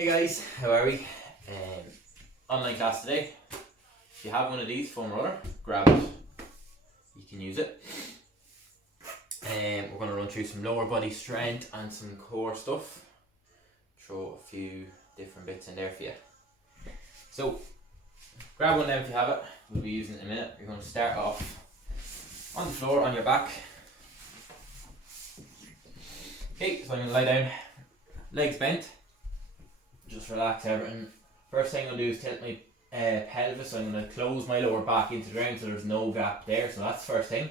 Hey guys, how are we? Online class today. If you have one of these foam roller, grab it. You can use it. We're going to run through some lower body strength and some core stuff. Throw a few different bits in there for you. So, grab one now if you have it. We'll be using it in a minute. You're going to start off on the floor on your back. Okay, so I'm going to lie down, legs bent. Just relax everything. First thing I'll do is tilt my pelvis. So I'm going to close my lower back into the ground so there's no gap there. So that's the first thing.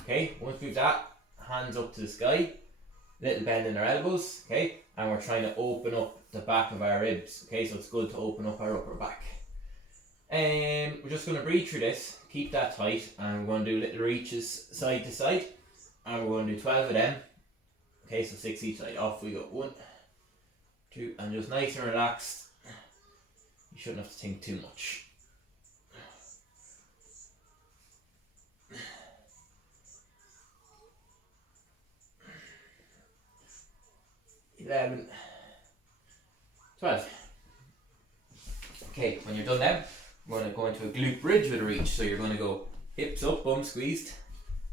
Okay, once we've that, hands up to the sky, little bend in our elbows, okay, and we're trying to open up the back of our ribs, okay, so it's good to open up our upper back. We're just going to breathe through this, keep that tight, and we're going to do little reaches side to side, and we're going to do 12 of them, okay, so 6 each side. Off we go, 1, 2, and just nice and relaxed. You shouldn't have to think too much. 11, 12. Okay, when you're done now, we're going to go into a glute bridge with a reach. So you're going to go hips up, bum squeezed,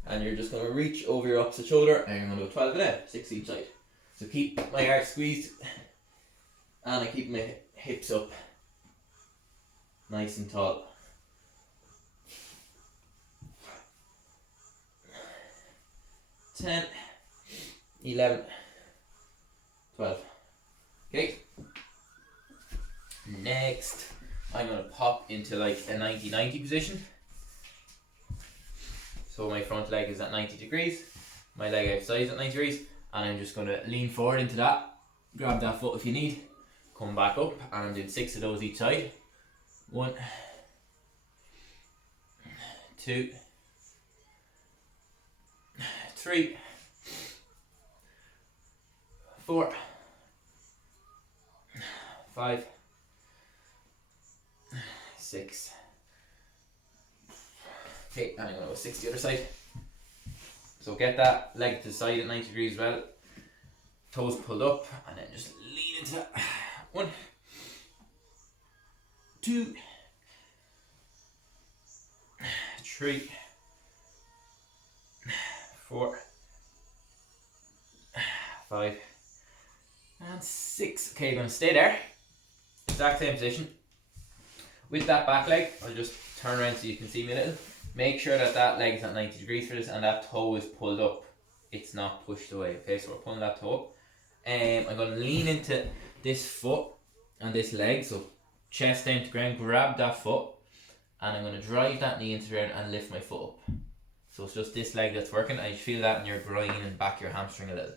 and you're just going to reach over your opposite shoulder, and you're going to go 12 of them, 6 each side. So keep my arms squeezed, and I keep my hips up, nice and tall. 10, 11, 12. Okay. Next, I'm going to pop into like a 90-90 position. So my front leg is at 90 degrees, my leg outside is at 90 degrees, and I'm just going to lean forward into that, grab that foot if you need, come back up, and I'm doing 6 of those each side. 1, 2, 3, 4, 5, 6. Okay, and I'm going to go 6 the other side. So get that leg to the side at 90 degrees as well. Toes pulled up, and then just lean into that. 1, 2, 3, 4, 5, and 6. Okay, you're going to stay there. Exact same position. With that back leg, I'll just turn around so you can see me a little. Make sure that that leg is at 90 degrees for this, and that toe is pulled up. It's not pushed away. Okay, so we're pulling that toe up. I'm going to lean into this foot and this leg. So chest down to ground, grab that foot, and I'm going to drive that knee into the ground and lift my foot up. So it's just this leg that's working, and you feel that in your groin and back of your hamstring a little.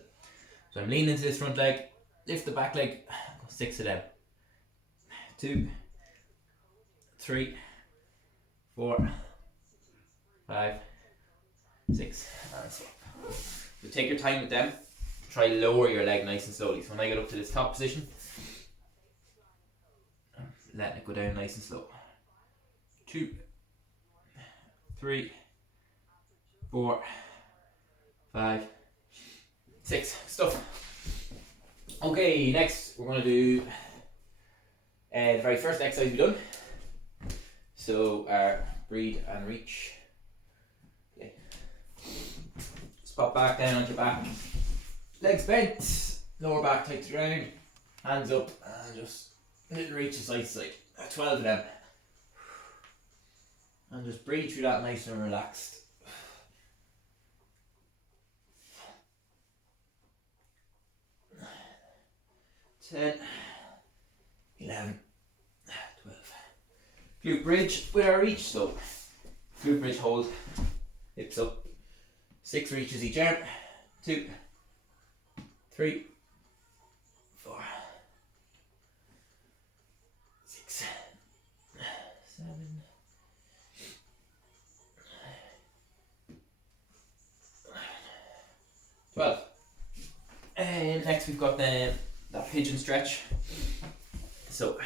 So I'm leaning into this front leg, lift the back leg, 6 of them. 2, 3, 4, 5, 6, and swap. So take your time with them. Try to lower your leg nice and slowly. So when I get up to this top position, letting it go down nice and slow. 2, 3, 4, 5, 6. Stuff. Okay, next we're going to do the very first exercise we've done. So breathe and reach. Okay. Just pop back down onto your back. Legs bent, lower back tight to the ground, hands up, and just little reaches side to side. 12 of them. And just breathe through that nice and relaxed. 10, 11, 12. Glute bridge with our reach. So glute bridge hold, hips up, 6 reaches each arm. 2, 3, 4, 6, 7, 12. And next we've got that pigeon stretch. So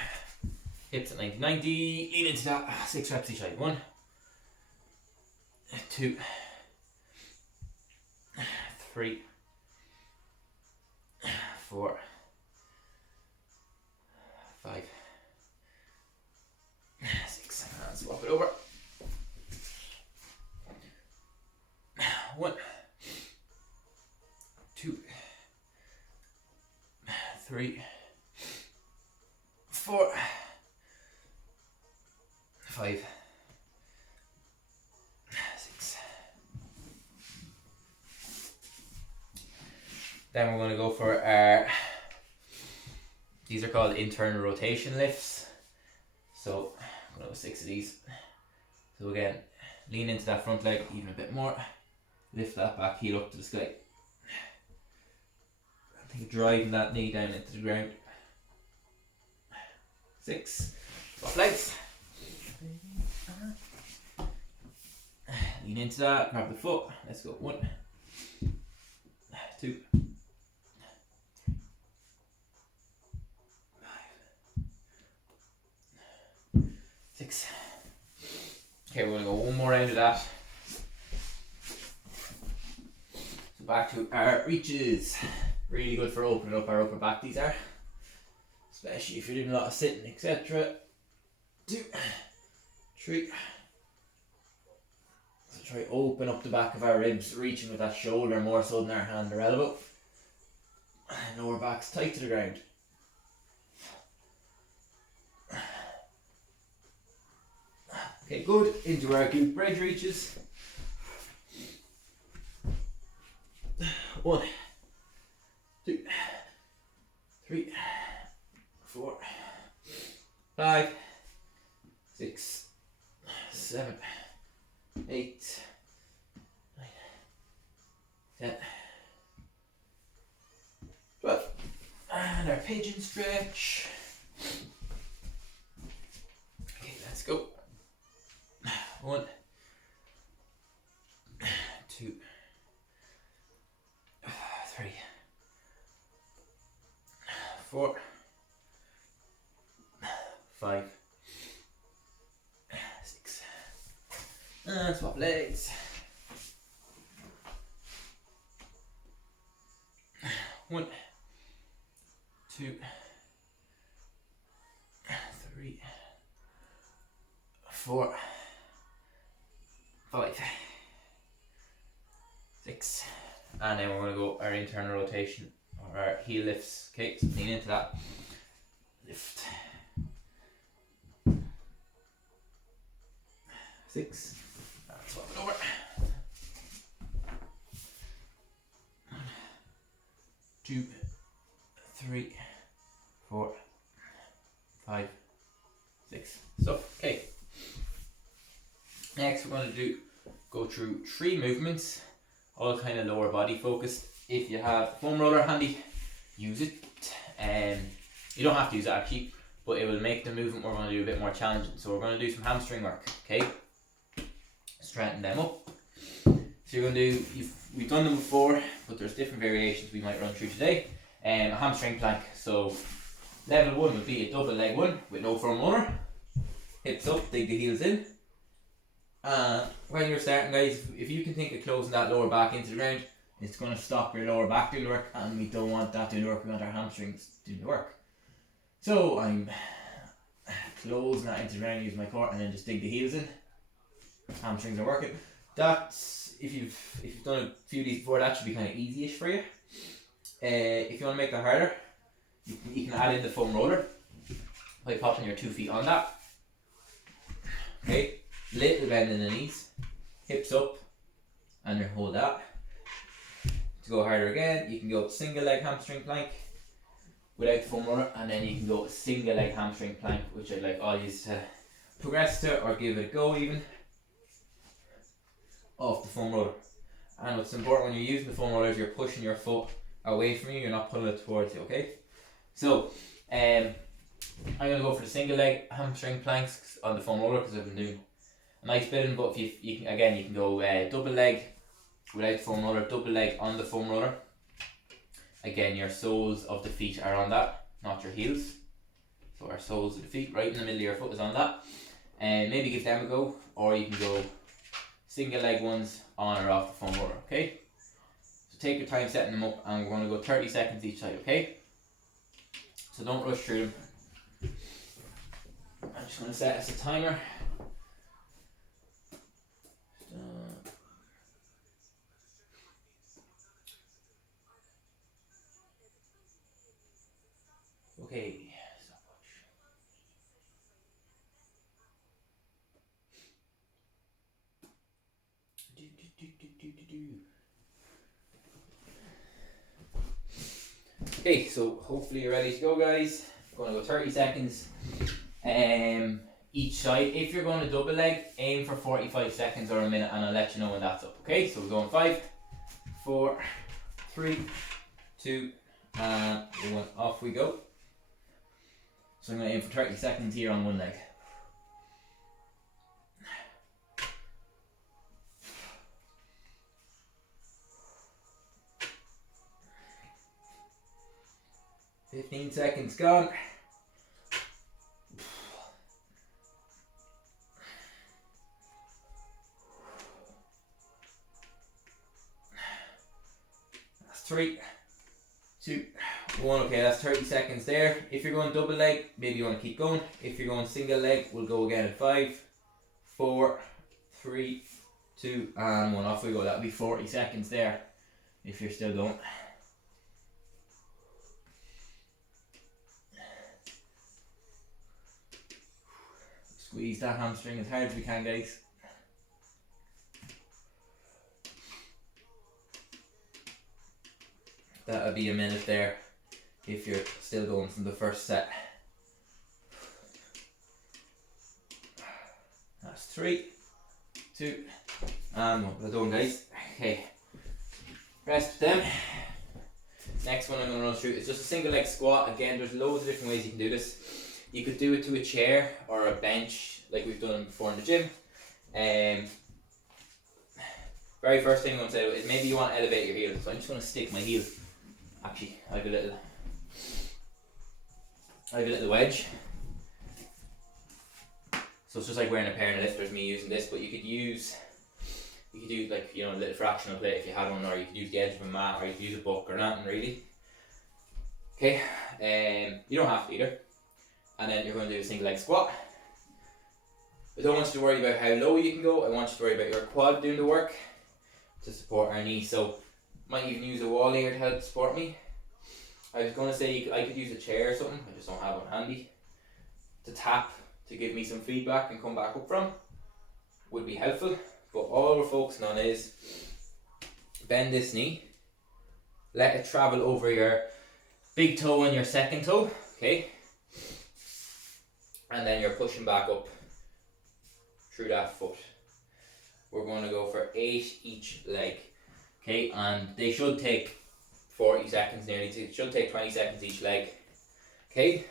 hips at 90-90, lean into that, 6 reps each side. 1, 2, 3, 4, 5, 6, and swap it over. 1, 2, 3, 4, 5, 6. Then we're going to go for our, these are called internal rotation lifts. So I'm going to go 6 of these. So again, lean into that front leg even a bit more. Lift that back heel up to the sky. I think driving that knee down into the ground. 6. Swap legs. Lean into that, grab the foot. Let's go. 1, 2, 5, 6. Okay, we're going to go one more round of that. So back to our reaches. Really good for opening up our upper back, these are. Especially if you're doing a lot of sitting, etc. 2, 3. So try open up the back of our ribs, reaching with that shoulder more so than our hand or elbow. And lower back's tight to the ground. Okay, good. Into our glute bridge reaches. 1, 2, 3, 4, 5, 6, 7, 8, 9, 10, 12. And our pigeon stretch. Okay, let's go. 1, 2, 3, 4, 5, 6. And swap legs. 1, 2, 3, 4, 5, 6. And then we're going to go our internal rotation or our heel lifts. Okay, so lean into that. Lift. 6. And swap it over. 1, 2, 3, 4, 5, 6. So, okay. Next we're going to go through 3 movements, all kind of lower body focused. If you have a foam roller handy, use it. You don't have to use it actually, but it will make the movement we're going to do a bit more challenging. So we're going to do some hamstring work, okay? Strengthen them up. So you're going to do, we've done them before, but there's different variations we might run through today. A hamstring plank. So level 1 would be a double leg one with no foam roller. Hips up, dig the heels in. When you're starting, guys, if you can think of closing that lower back into the ground, it's going to stop your lower back doing the work, and we don't want that doing the work. We want our hamstrings doing the work. So I'm closing that into the ground, use my core, and then just dig the heels in. Hamstrings are working. That's if you've done a few of these before, that should be kind of easy-ish for you. If you want to make that harder, you can add in the foam roller by popping your 2 feet on that. Okay, little bend in the knees, hips up, and you hold that. To go harder again, you can go single leg hamstring plank without the foam roller, and then you can go single leg hamstring plank, which I'd like all you to progress to or give it a go even off the foam roller. And what's important when you're using the foam roller is you're pushing your foot away from you, you're not pulling it towards you, okay? So, I'm going to go for the single leg hamstring planks on the foam roller because I've been doing a nice bit in, but if you can, again, you can go double leg without the foam roller, double leg on the foam roller. Again, your soles of the feet are on that, not your heels. So our soles of the feet, right in the middle of your foot is on that. And maybe give them a go, or you can go single leg ones on or off the foam roller, okay? So take your time setting them up, and we're going to go 30 seconds each side, okay? So don't rush through them. I'm just going to set us a timer. Okay. Okay, so hopefully you're ready to go, guys. I'm going to go 30 seconds each side. If you're going to double leg, aim for 45 seconds or a minute, and I'll let you know when that's up. Okay, so we're going 5, 4, 3, 2, and 1. Off we go. So I'm going to aim for 30 seconds here on one leg. "15 seconds gone." That's 3, 2, 1. Okay, that's 30 seconds there. If you're going double leg, maybe you want to keep going. If you're going single leg, we'll go again at 5, 4, 3, 2, and 1. Off we go. That'll be 40 seconds there if you're still going. Squeeze that hamstring as hard as we can, guys. That'll be a minute there if you're still going from the first set. That's 3, 2, and 1. We're done, guys. Okay. Rest them. Next one I'm going to run through is just a single leg squat. Again, there's loads of different ways you can do this. You could do it to a chair or a bench like we've done before in the gym. Very first thing I'm going to say is maybe you want to elevate your heel. So I'm just going to stick my heel. Actually, I have a little wedge. So it's just like wearing a pair of lifters, me using this, but you could use like, you know, a little fractional plate if you had one, or you could use the edge of a mat, or you could use a book or nothing really. Okay, you don't have to either. And then you're going to do a single leg squat. I don't want you to worry about how low you can go. I want you to worry about your quad doing the work to support our knee. So might even use a wall here to help support me. I was going to say I could use a chair or something. I just don't have one handy. To tap to give me some feedback and come back up from would be helpful. But all we're focusing on is bend this knee. Let it travel over your big toe and your second toe. Okay. And then you're pushing back up through that foot. We're going to go for 8 each leg. Okay, and they should take 40 seconds nearly. It should take 20 seconds each leg. Okay,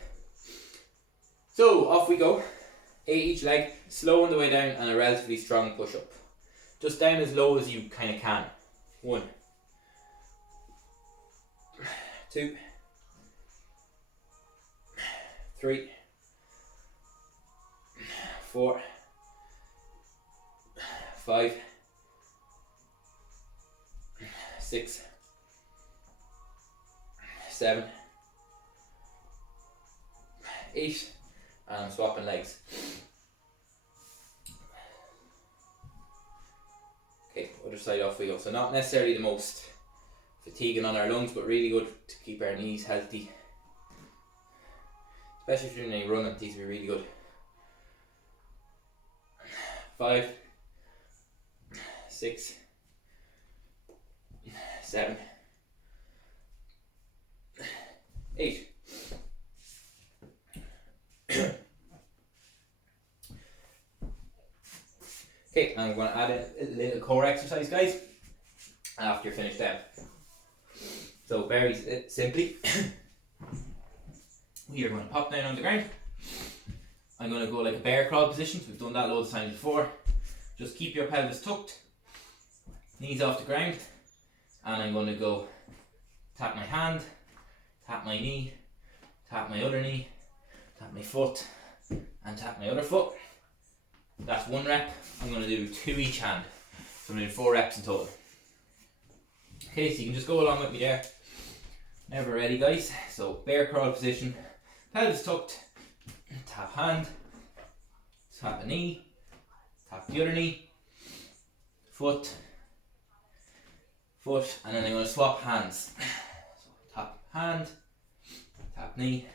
so off we go. 8 each leg, slow on the way down, and a relatively strong push up. Just down as low as you kind of can. 1, 2, 3, 4, 5, 6, 7, 8, and I'm swapping legs. Okay, other side off we go. So not necessarily the most fatiguing on our lungs, but really good to keep our knees healthy. Especially if you're doing any running, these will be really good. 5, 6, 7, 8. Okay, I'm going to add a little core exercise, guys, after you're finished down. So very simply, we are going to pop down on the ground. I'm going to go like a bear crawl position. We've done that loads of times before. Just keep your pelvis tucked, knees off the ground, and I'm going to go tap my hand, tap my knee, tap my other knee, tap my foot, and tap my other foot. That's 1 rep. I'm going to do 2 each hand. So I'm doing 4 reps in total. Okay, so you can just go along with me there. Never ready, guys. So bear crawl position, pelvis tucked, tap hand, tap a knee, tap the other knee, foot, foot, and then I'm going to swap hands. So tap hand, tap knee,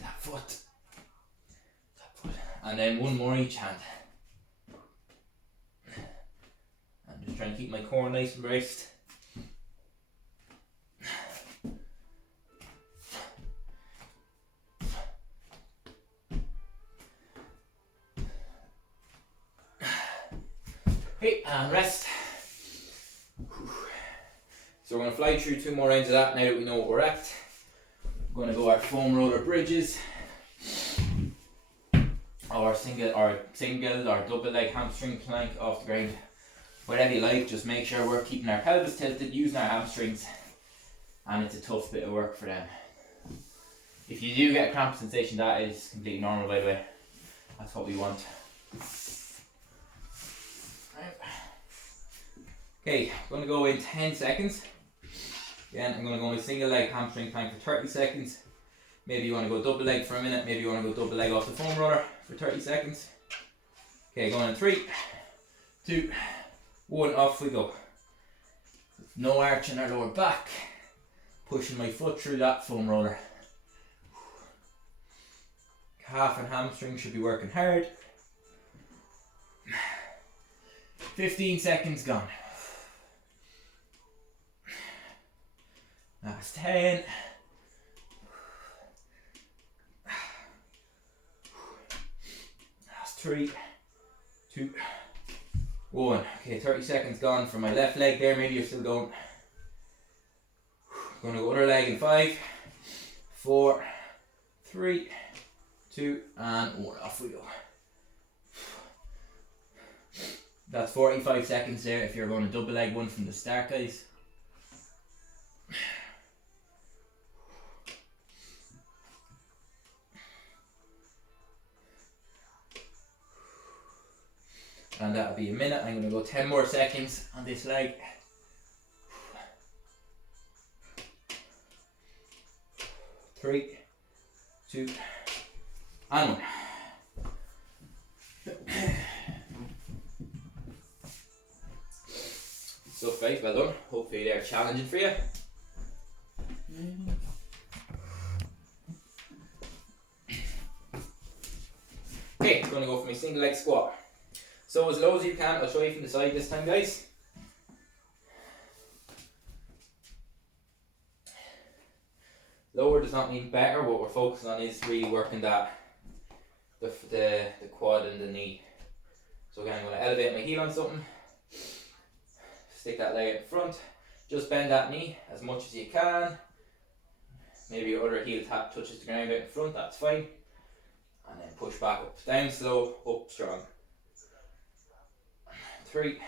tap foot, and then one more each hand. I'm just trying to keep my core nice and braced. Okay, and rest. So we're going to fly through 2 more rounds of that now that we know what we're at. We're going to go our foam roller bridges, or single or double leg hamstring plank off the ground. Whatever you like, just make sure we're keeping our pelvis tilted, using our hamstrings, and it's a tough bit of work for them. If you do get a cramp sensation, that is completely normal, by the way. That's what we want. Okay, I'm going to go in 10 seconds. Again, I'm going to go in single leg hamstring plank for 30 seconds. Maybe you want to go double leg for a minute. Maybe you want to go double leg off the foam roller for 30 seconds. Okay, going in 3, 2, 1, off we go. No arch in our lower back. Pushing my foot through that foam roller. Calf and hamstring should be working hard. 15 seconds gone. Last 10. Last 3, 2, 1. Okay, 30 seconds gone from my left leg there. Maybe you're still going. Going to go other leg in 5, 4, 3, 2, and 1. Off we go. That's 45 seconds there if you're going to double leg one from the start, guys. And that'll be a minute. I'm going to go 10 more seconds on this leg. 3, 2, and 1. So guys, well done. Hopefully they're challenging for you. Okay, I'm going to go for my single leg squat. So as low as you can, I'll show you from the side this time, guys. Lower does not mean better. What we're focusing on is really working that the quad and the knee. So again, I'm going to elevate my heel on something. Stick that leg in front. Just bend that knee as much as you can. Maybe your other heel tap touches the ground out in front, that's fine. And then push back up. Down slow, up strong. 3,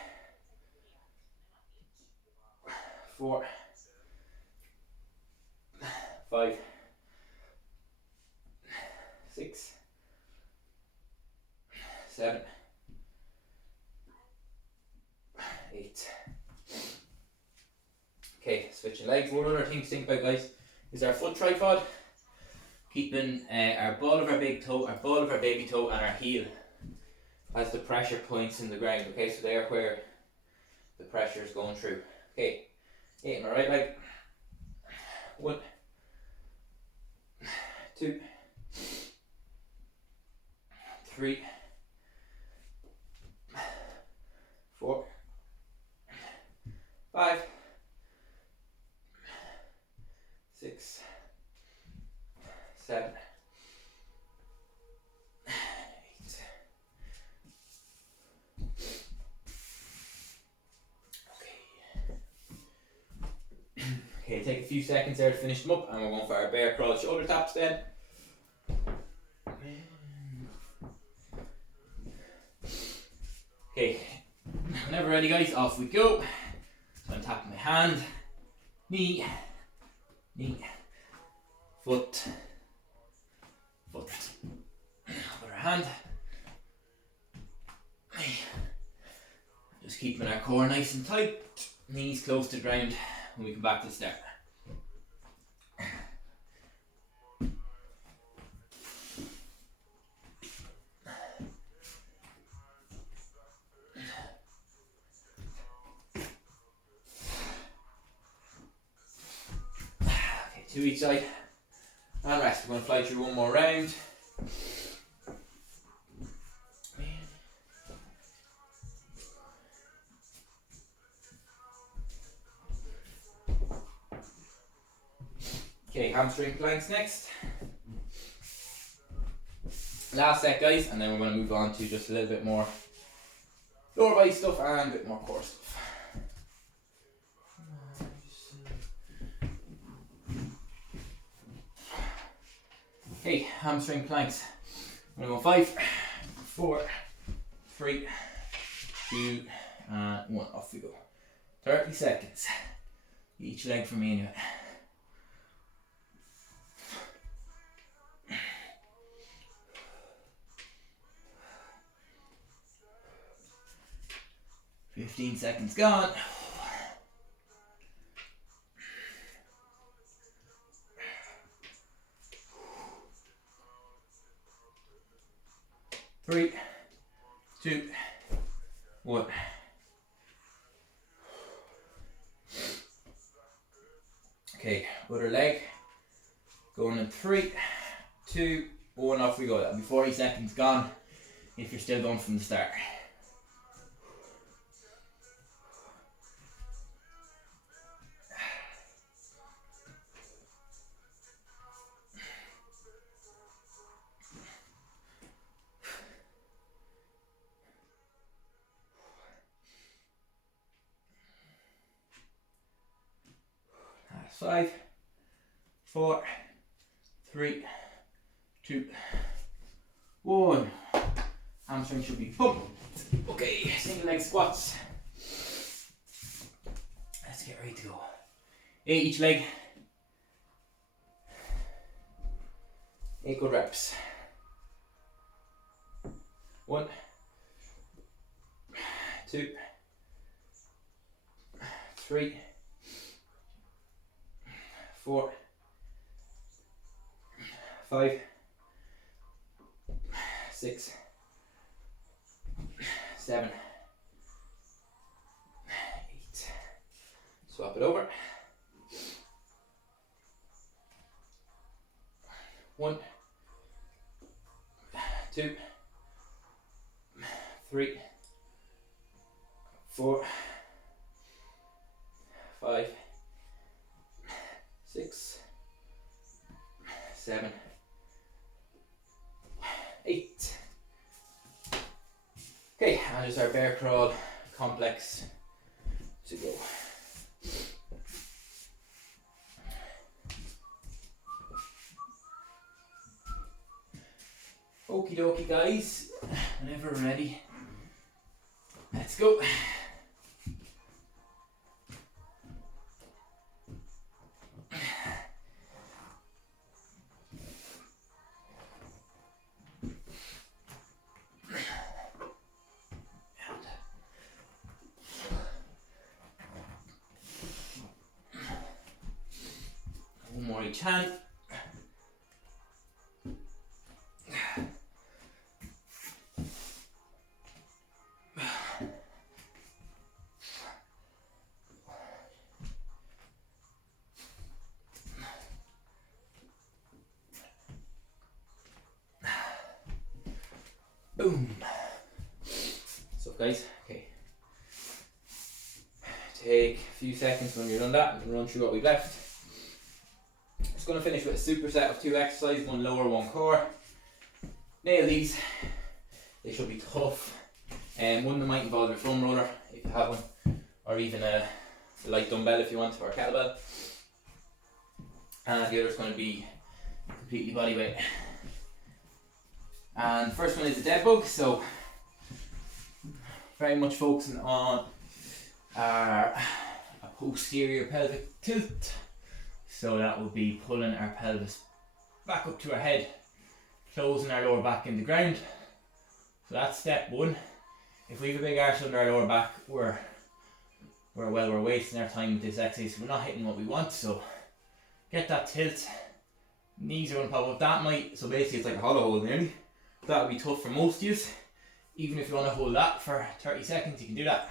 4, 5, 6, 7, 8. Okay, switching legs. One other thing to think about, guys, is our foot tripod. Keeping our ball of our big toe, our ball of our baby toe, and our heel as the pressure points in the ground. Okay, so they're where the pressure is going through. Okay, 8 in my right leg. 1, 2, 3, 4, 5, 6, 7, 8. Okay, take a few seconds there to finish them up, and we're going for our bear crawl shoulder taps then. Okay, whenever ready, guys, off we go. So I'm tapping my hand, knee, foot, other hand. Just keeping our core nice and tight, knees close to the ground when we come back to the start. 2 each side. And rest. We're going to fly through one more round. Okay, hamstring planks next. Last set, guys, and then we're going to move on to just a little bit more lower body stuff and a bit more core stuff. Okay, hamstring planks. We're going to go 5, 4, 3, 2, and 1. Off we go. 30 seconds. Each leg for me anyway. Fifteen seconds gone. Three, 2, 1. Okay, other leg. Going in 3, 2, 1. Off we go. That'll be 40 seconds gone if you're still going from the start. That's 5, 4, 3, 2, 1. Hamstring should be pumped. Okay, single leg squats. Let's get ready to go. 8 each leg. 8 good reps. 1, 2, 3, 4, 5, 6, 7, 8. Swap it over. 1, 2, 3, 4, 5, 6, 7, 8. Okay, and just our bear crawl complex to go. Okie dokie, guys, whenever we're ready, let's go. One more each hand. Boom. So guys, okay. Take a few seconds when you're done that and run through what we've left. Just going to finish with a superset of 2 exercises, 1 lower, 1 core. Nail these. They should be tough. And one of them might involve your foam roller if you have one, or even a light dumbbell if you want, or a kettlebell. And the other is going to be completely body weight. And the first one is a dead bug, so very much focusing on our posterior pelvic tilt. So that would be pulling our pelvis back up to our head, closing our lower back in the ground. So that's step 1. If we have a big arch under our lower back, we're wasting our time with this exercise. We're not hitting what we want, so get that tilt. Knees are going to pop up. That might, so basically it's like a hollow hold nearly. That would be tough for most of you. Even if you want to hold that for 30 seconds, you can do that.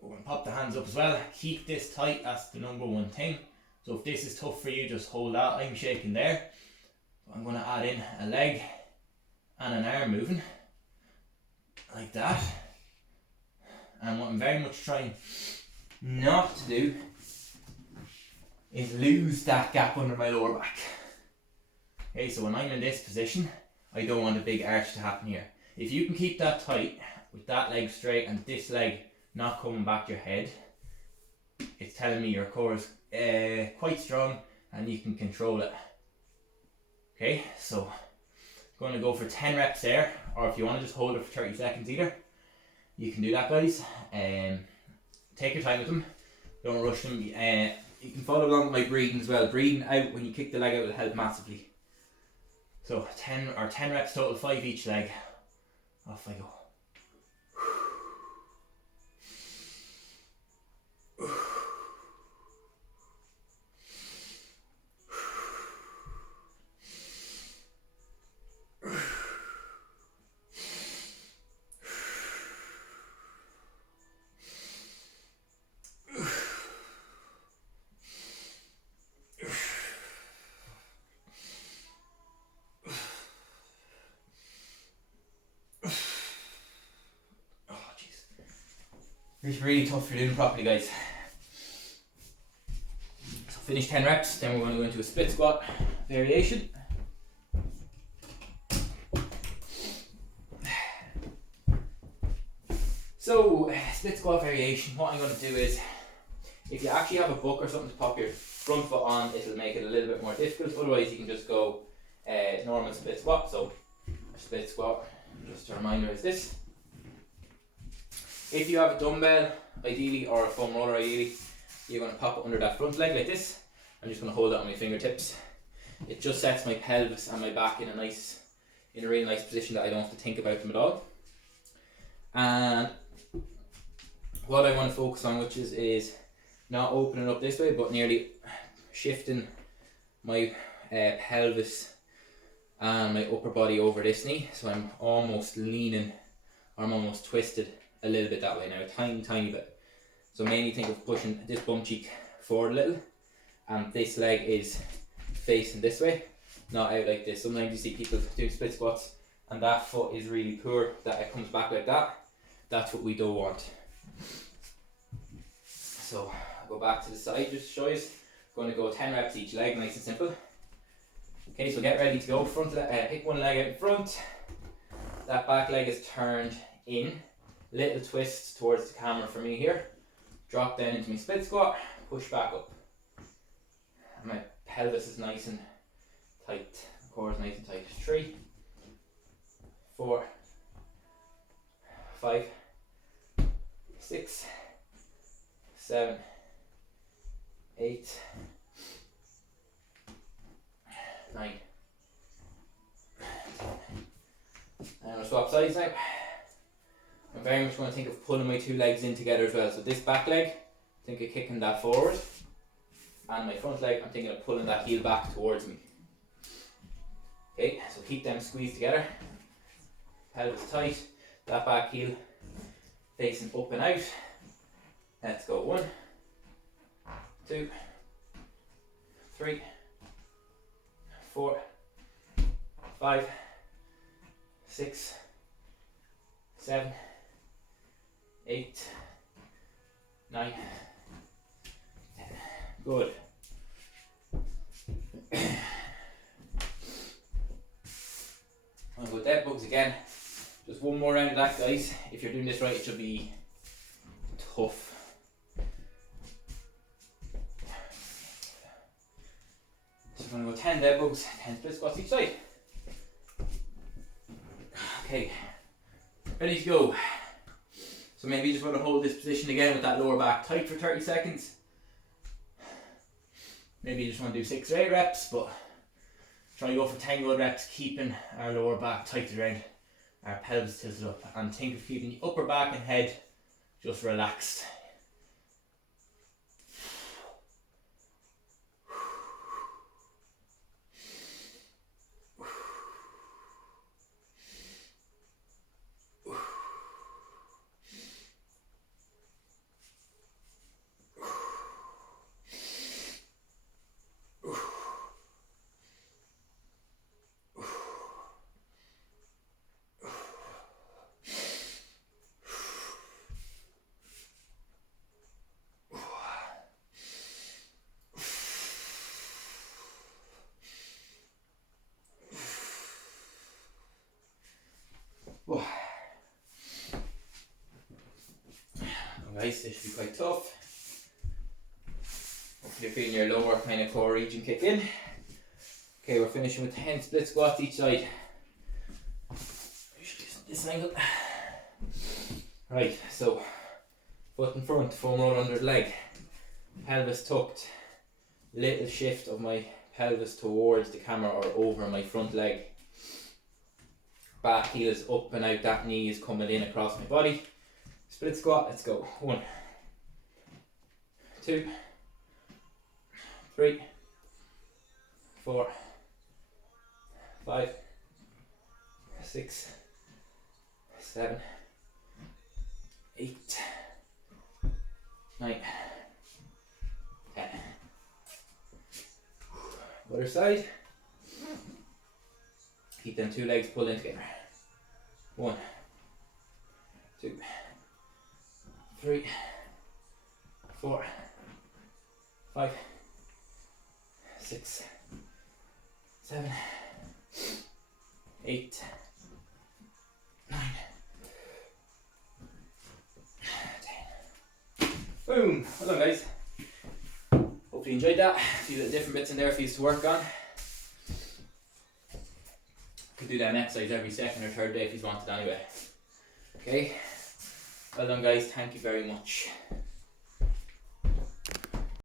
We're going to pop the hands up as well. Keep this tight, that's the number 1 thing. So if this is tough for you, just hold that. I'm shaking there. I'm going to add in a leg and an arm moving like that. And what I'm very much trying not to do is lose that gap under my lower back. Okay, so when I'm in this position, I don't want a big arch to happen here. If you can keep that tight with that leg straight and this leg not coming back your head, it's telling me your core is quite strong and you can control it. Okay, so I'm going to go for 10 reps there, or if you want to just hold it for 30 seconds either, you can do that, guys. Take your time with them, don't rush them. You can follow along with my breathing as well. Breathing out when you kick the leg out will help massively. So 10 reps total, 5 each leg. Off I go. It's really tough if you're doing it properly, guys. So finish 10 reps, then we're going to go into a split squat variation. So, split squat variation, what I'm going to do is, if you actually have a book or something to pop your front foot on, it'll make it a little bit more difficult. Otherwise you can just go normal split squat. So, split squat, just a reminder, is this. If you have a dumbbell, ideally, or a foam roller, ideally, you're going to pop it under that front leg like this. I'm just going to hold it on my fingertips. It just sets my pelvis and my back in a really nice position that I don't have to think about them at all. And what I want to focus on, which is not opening up this way, but nearly shifting my pelvis and my upper body over this knee. So I'm almost leaning, or I'm almost twisted a little bit that way now, a tiny bit. So mainly think of pushing this bum cheek forward a little, and this leg is facing this way, not out like this. Sometimes you see people doing split squats and that foot is really poor, that it comes back like that. That's what we don't want. So I'll go back to the side just to show you. Going to go 10 reps each leg, nice and simple. Okay, so get ready to go. Pick one leg out in front. That back leg is turned in. Little twist towards the camera for me here. Drop down into my split squat, push back up. And my pelvis is nice and tight, core is nice and tight. 3, 4, 5, 6, 7, 8, 9. I'm going to swap sides now. I'm very much going to think of pulling my 2 legs in together as well. So this back leg, think of kicking that forward. And my front leg, I'm thinking of pulling that heel back towards me. Okay, so keep them squeezed together. Pelvis tight, that back heel facing up and out. Let's go. 1, 2, 3, 4, 5, 6, 7, 8, 9, 10. Good. I'm going to go dead bugs again. Just one more round of that, guys. If you're doing this right, it should be tough. So I'm going to go 10 dead bugs, 10 split squats each side. Okay, ready to go. So maybe you just want to hold this position again with that lower back tight for 30 seconds. Maybe you just want to do 6 or 8 reps, but try to go for 10 good reps, keeping our lower back tight around, our pelvis tilted up, and think of keeping the upper back and head just relaxed. guys, this should be quite tough. Hopefully you're feeling your lower kind of core region kick in. Okay, we're finishing with 10 split squats each side. This angle. Right, so foot in front, foam roll under the leg, pelvis tucked, little shift of my pelvis towards the camera or over my front leg. Back heel is up and out, that knee is coming in across my body. Split squat, let's go. 1, 2, 3, 4, 5, 6, 7, 8, 9, 10. Other side. Keep them two legs pulled in together. 1, 2, 3, 4, 5, 6, 7, 8, 9, 10. Boom! Well done, guys. Hope you enjoyed that. A few little different bits in there for you to work on. Could do that exercise every second or third day if you wanted anyway. Okay? Well done, guys. Thank you very much.